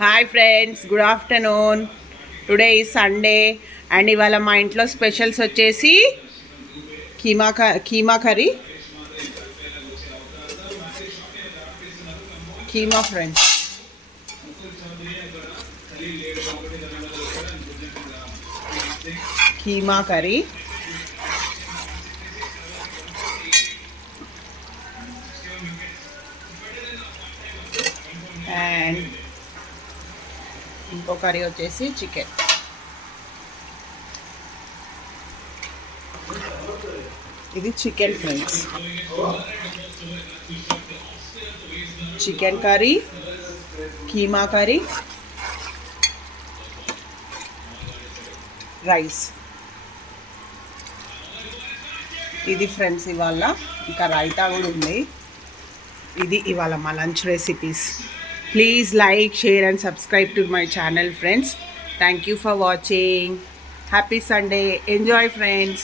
Hi friends, good afternoon. Today is Sunday and ఇవాళ మా ఇంట్లో స్పెషల్స్ వచ్చేసి కీమా కర్రీ, కీమా ఫ్రెండ్స్. కీమా కర్రీ అండ్ ఇంకో కర్రీ వచ్చేసి చికెన్. ఇది chicken friends, chicken curry, keema curry, rice. ఇది ఫ్రెండ్స్ ఇవాళ. ఇంకా రైతా కూడా ఉంది. ఇది ఇవాళ మా lunch recipes. Please like, share and subscribe to my channel friends. Thank you for watching. Happy Sunday. Enjoy friends.